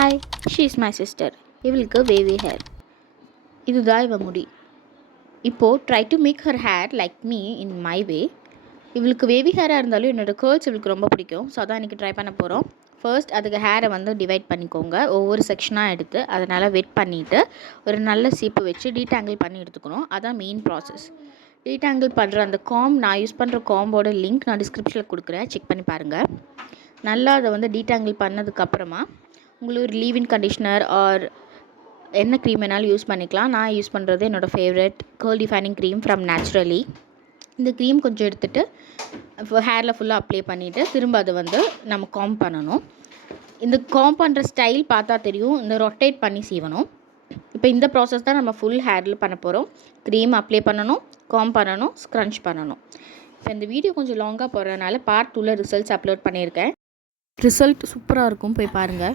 Hi, she is my sister. இவளுக்கு wavy hair. இதுதான் இவ முடி. இப்போது try to make her hair like me in my way. இவளுக்கு வேவி ஹேராக இருந்தாலும் என்னோடய கேர்ள்ஸ் இவளுக்கு ரொம்ப பிடிக்கும். ஸோ அதான் இன்றைக்கி ட்ரை பண்ண போகிறோம். ஃபர்ஸ்ட் அதுக்கு ஹேரை வந்து டிவைட் பண்ணிக்கோங்க. ஒவ்வொரு செக்ஷனாக எடுத்து அதனால் வெட் பண்ணிவிட்டு ஒரு நல்ல சீப்பு வச்சு டீடாங்கிள் பண்ணி எடுத்துக்கணும். அதான் மெயின் ப்ராசஸ். டீடாங்கிள் பண்ணுற அந்த நான் யூஸ் பண்ணுற காம்போட லிங்க் நான் டிஸ்கிரிப்ஷனில் கொடுக்குறேன், செக் பண்ணி பாருங்கள். நல்லா அதை வந்து டீடாங்கிள் பண்ணதுக்கப்புறமா உங்களுக்கு ஒரு லீவ்-இன் கண்டிஷ்னர் ஆர் என்ன க்ரீம் வேணாலும் யூஸ் பண்ணிக்கலாம். நான் யூஸ் பண்ணுறது என்னோடய favourite curl defining cream from naturally. இந்த க்ரீம் கொஞ்சம் எடுத்துகிட்டு ஹேரில் ஃபுல்லாக அப்ளை பண்ணிவிட்டு திரும்ப அதை வந்து நம்ம காம் பண்ணணும். இந்த காம் பண்ணுற ஸ்டைல் பார்த்தா தெரியும், இந்த ரொட்டேட் பண்ணி சீவணும். இப்போ இந்த ப்ராசஸ் தான் நம்ம ஃபுல் ஹேரில் பண்ண போகிறோம். க்ரீம் அப்ளை பண்ணணும், காம் பண்ணணும், ஸ்க்ரன்ச் பண்ணணும். இப்போ இந்த வீடியோ கொஞ்சம் லாங்காக போகிறதுனால பார்ட் 2ல் ரிசல்ட்ஸ் அப்லோட் பண்ணியிருக்கேன். ரிசல்ட் சூப்பராக இருக்கும், போய் பாருங்கள்.